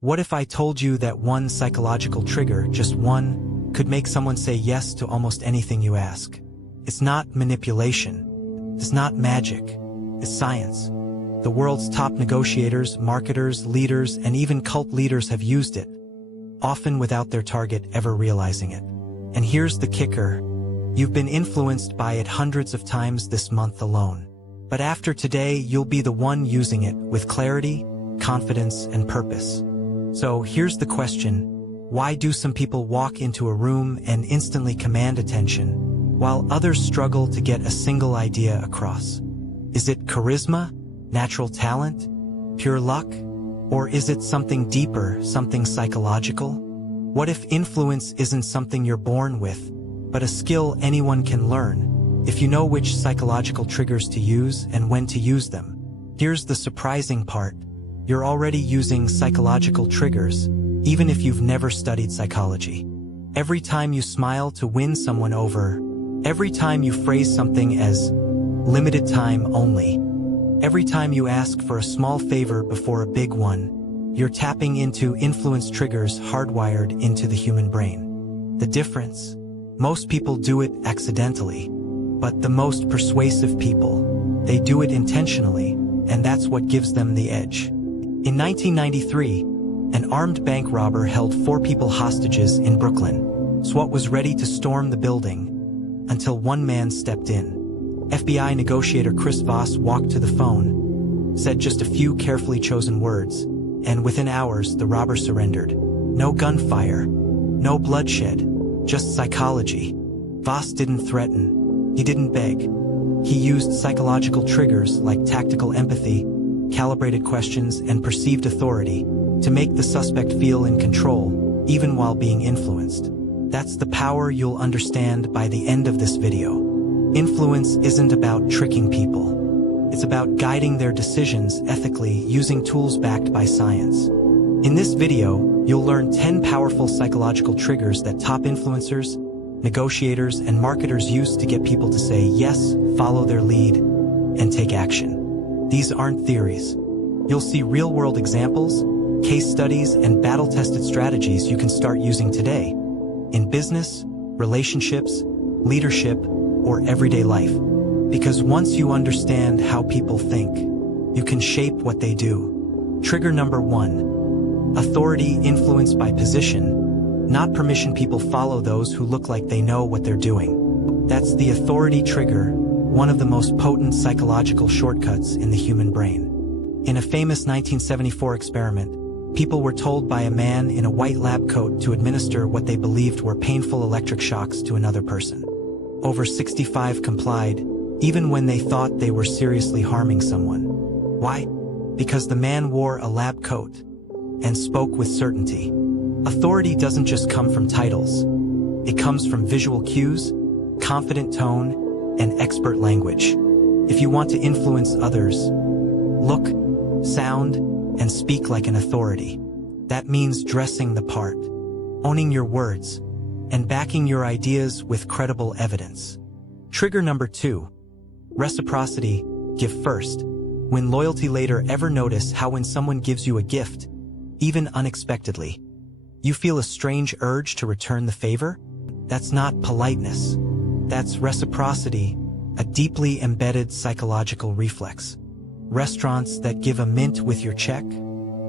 What if I told you that one psychological trigger, just one, could make someone say yes to almost anything you ask? It's not manipulation. It's not magic. It's science. The world's top negotiators, marketers, leaders, and even cult leaders have used it, often without their target ever realizing it. And here's the kicker. You've been influenced by it hundreds of times this month alone. But after today, you'll be the one using it with clarity, confidence, and purpose. So here's the question. Why do some people walk into a room and instantly command attention, while others struggle to get a single idea across? Is it charisma, natural talent, pure luck? Or is it something deeper, something psychological? What if influence isn't something you're born with, but a skill anyone can learn, if you know which psychological triggers to use and when to use them? Here's the surprising part. You're already using psychological triggers, even if you've never studied psychology. Every time you smile to win someone over, every time you phrase something as limited time only, every time you ask for a small favor before a big one, you're tapping into influence triggers hardwired into the human brain. The difference? Most people do it accidentally, but the most persuasive people, they do it intentionally, and that's what gives them the edge. In 1993, an armed bank robber held 4 people hostages in Brooklyn. SWAT was ready to storm the building until one man stepped in. FBI negotiator Chris Voss walked to the phone, said just a few carefully chosen words, and within hours the robber surrendered. No gunfire, no bloodshed, just psychology. Voss didn't threaten, he didn't beg. He used psychological triggers like tactical empathy, calibrated questions, and perceived authority to make the suspect feel in control, even while being influenced. That's the power you'll understand by the end of this video. Influence isn't about tricking people. It's about guiding their decisions ethically using tools backed by science. In this video, you'll learn 10 powerful psychological triggers that top influencers, negotiators, and marketers use to get people to say yes, follow their lead, and take action. These aren't theories. You'll see real-world examples, case studies, and battle-tested strategies you can start using today in business, relationships, leadership, or everyday life. Because once you understand how people think, you can shape what they do. Trigger number 1. Authority influenced by position, not permission. People follow those who look like they know what they're doing. That's the authority trigger, one of the most potent psychological shortcuts in the human brain. In a famous 1974 experiment, people were told by a man in a white lab coat to administer what they believed were painful electric shocks to another person. Over 65 complied, even when they thought they were seriously harming someone. Why? Because the man wore a lab coat and spoke with certainty. Authority doesn't just come from titles. It comes from visual cues, confident tone, and expert language. If you want to influence others, look, sound, and speak like an authority. That means dressing the part, owning your words, and backing your ideas with credible evidence. Trigger number 2. Reciprocity, give first. Win loyalty later. Ever notice how when someone gives you a gift, even unexpectedly, you feel a strange urge to return the favor? That's not politeness. That's reciprocity, a deeply embedded psychological reflex. Restaurants that give a mint with your check,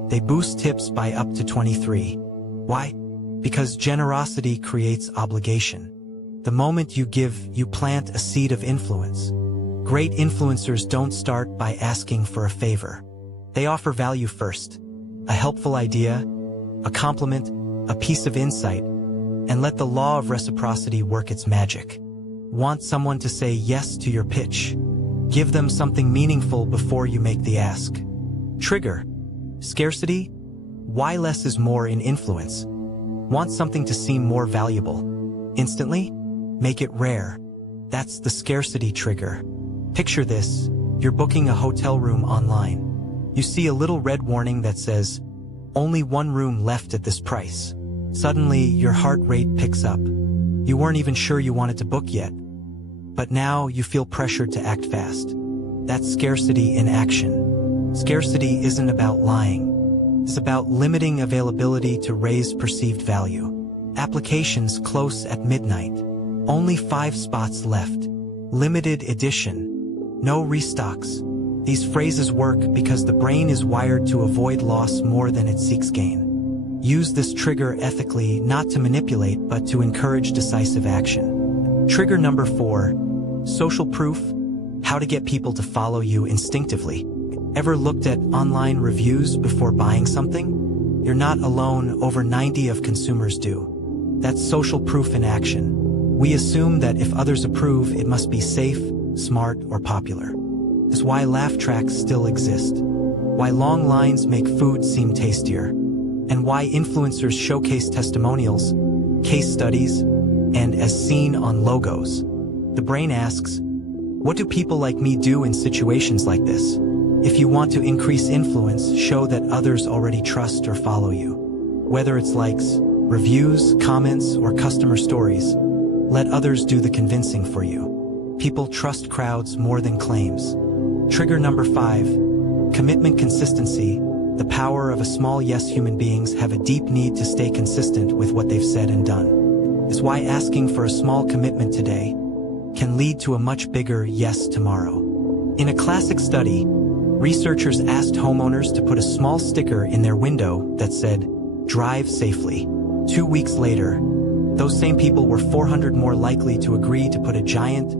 they boost tips by up to 23. Why? Because generosity creates obligation. The moment you give, you plant a seed of influence. Great influencers don't start by asking for a favor. They offer value first. A helpful idea, a compliment, a piece of insight, and let the law of reciprocity work its magic. Want someone to say yes to your pitch? Give them something meaningful before you make the ask. Trigger. Scarcity. Why less is more in influence? Want something to seem more valuable instantly? Make it rare. That's the scarcity trigger. Picture this. You're booking a hotel room online. You see a little red warning that says, "Only one room left at this price." Suddenly, your heart rate picks up. You weren't even sure you wanted to book yet, but now you feel pressured to act fast. That's scarcity in action. Scarcity isn't about lying. is about limiting availability to raise perceived value. Applications close at midnight. Only 5 spots left. Limited edition. No restocks. These phrases work because the brain is wired to avoid loss more than it seeks gain. Use this trigger ethically, not to manipulate, but to encourage decisive action. Trigger number 4. Social proof. How to get people to follow you instinctively. Ever looked at online reviews before buying something? You're not alone, over 90% of consumers do. That's social proof in action. We assume that if others approve, it must be safe, smart, or popular. This is why laugh tracks still exist. Why long lines make food seem tastier. And why influencers showcase testimonials, case studies, and as seen on logos. The brain asks, what do people like me do in situations like this? If you want to increase influence, show that others already trust or follow you. Whether it's likes, reviews, comments, or customer stories, let others do the convincing for you. People trust crowds more than claims. Trigger number 5. Commitment consistency. The power of a small yes. Human beings have a deep need to stay consistent with what they've said and done. It's why asking for a small commitment today can lead to a much bigger yes tomorrow. In a classic study, researchers asked homeowners to put a small sticker in their window that said, "Drive safely." 2 weeks later, those same people were 400 more likely to agree to put a giant,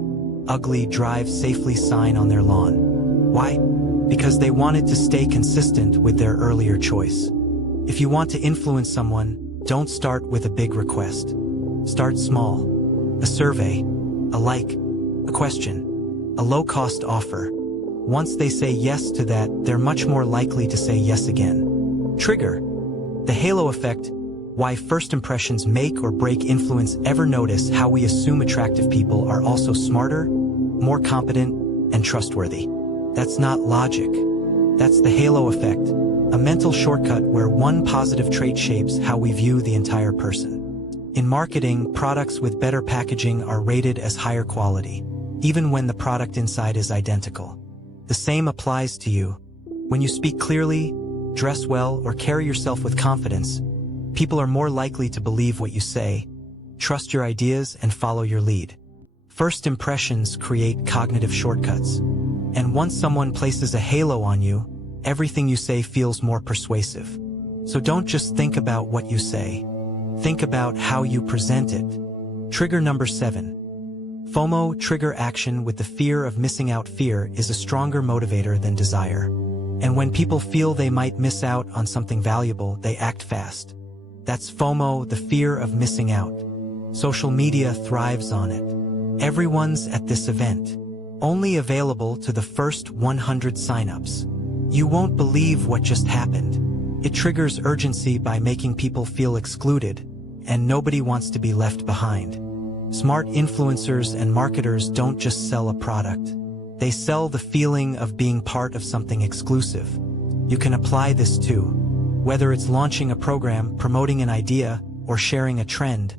ugly "Drive safely" sign on their lawn. Why? Because they wanted to stay consistent with their earlier choice. If you want to influence someone, don't start with a big request. Start small. A survey, a like, a question, a low-cost offer. Once they say yes to that, they're much more likely to say yes again. Trigger. The halo effect. Why first impressions make or break influence. Ever notice how we assume attractive people are also smarter, more competent, and trustworthy? That's not logic. That's the halo effect, a mental shortcut where one positive trait shapes how we view the entire person. In marketing, products with better packaging are rated as higher quality, even when the product inside is identical. The same applies to you. When you speak clearly, dress well, or carry yourself with confidence, people are more likely to believe what you say, trust your ideas, and follow your lead. First impressions create cognitive shortcuts. And once someone places a halo on you, everything you say feels more persuasive. So don't just think about what you say. Think about how you present it. Trigger number 7. FOMO. Trigger action with the fear of missing out. Fear is a stronger motivator than desire. And when people feel they might miss out on something valuable, they act fast. That's FOMO, the fear of missing out. Social media thrives on it. Everyone's at this event. Only available to the first 100 signups. You won't believe what just happened. It triggers urgency by making people feel excluded, and nobody wants to be left behind. Smart influencers and marketers don't just sell a product. They sell the feeling of being part of something exclusive. You can apply this too. Whether it's launching a program, promoting an idea, or sharing a trend,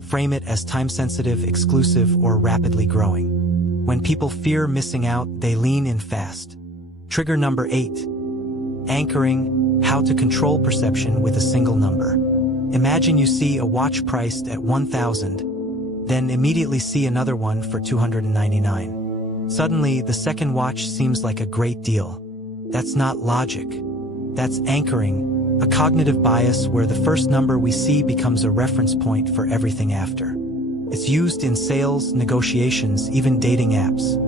frame it as time-sensitive, exclusive, or rapidly growing. When people fear missing out, they lean in fast. Trigger number 8. Anchoring. How to control perception with a single number. Imagine you see a watch priced at $1,000, then immediately see another one for $299. Suddenly, the second watch seems like a great deal. That's not logic. That's anchoring, a cognitive bias where the first number we see becomes a reference point for everything after. It's used in sales, negotiations, even dating apps.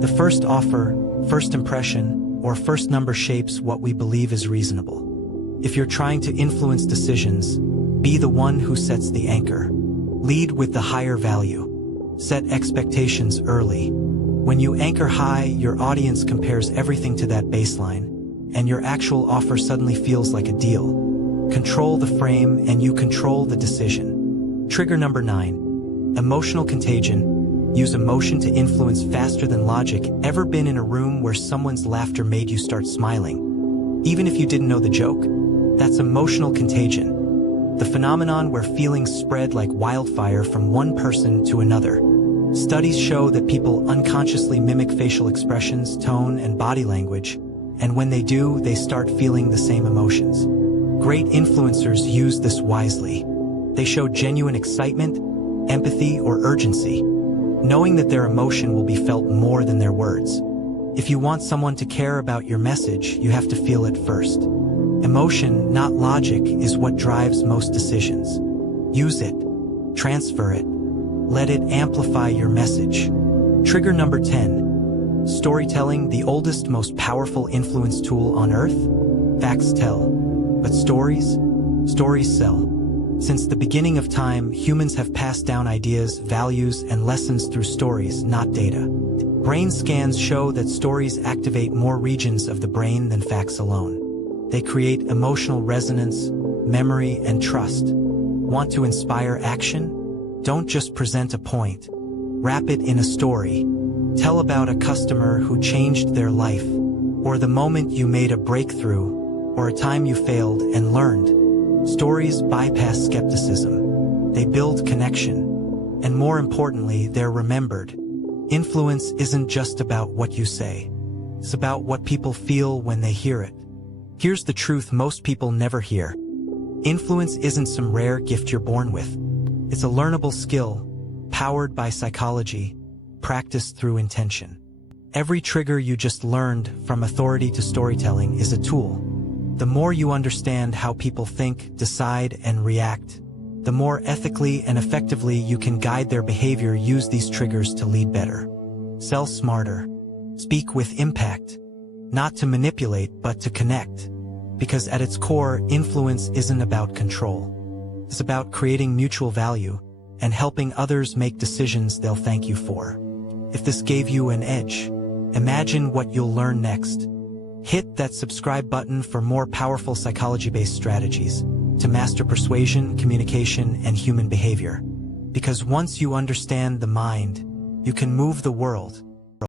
The first offer, first impression, or first number shapes what we believe is reasonable. If you're trying to influence decisions, be the one who sets the anchor. Lead with the higher value. Set expectations early. When you anchor high, your audience compares everything to that baseline, and your actual offer suddenly feels like a deal. Control the frame, and you control the decision. Trigger number 9. Emotional contagion. Use emotion to influence faster than logic. Ever been in a room where someone's laughter made you start smiling? Even if you didn't know the joke? That's emotional contagion. The phenomenon where feelings spread like wildfire from one person to another. Studies show that people unconsciously mimic facial expressions, tone, and body language, and when they do, they start feeling the same emotions. Great influencers use this wisely. They show genuine excitement, empathy, or urgency, knowing that their emotion will be felt more than their words. If you want someone to care about your message, you have to feel it first. Emotion, not logic, is what drives most decisions. Use it. Transfer it. Let it amplify your message. Trigger number 10. Storytelling, the oldest, most powerful influence tool on earth? Facts tell. But stories sell. Since the beginning of time, humans have passed down ideas, values, and lessons through stories, not data. Brain scans show that stories activate more regions of the brain than facts alone. They create emotional resonance, memory, and trust. Want to inspire action? Don't just present a point. Wrap it in a story. Tell about a customer who changed their life, or the moment you made a breakthrough, or a time you failed and learned. Stories bypass skepticism. They build connection. And more importantly, they're remembered. Influence isn't just about what you say. It's about what people feel when they hear it. Here's the truth most people never hear. Influence isn't some rare gift you're born with. It's a learnable skill, powered by psychology, practiced through intention. Every trigger you just learned, from authority to storytelling, is a tool. The more you understand how people think, decide, and react, the more ethically and effectively you can guide their behavior. Use these triggers to lead better. Sell smarter. Speak with impact. Not to manipulate, but to connect. Because at its core, influence isn't about control. It's about creating mutual value and helping others make decisions they'll thank you for. If this gave you an edge, imagine what you'll learn next. Hit that subscribe button for more powerful psychology-based strategies to master persuasion, communication, and human behavior. Because once you understand the mind, you can move the world.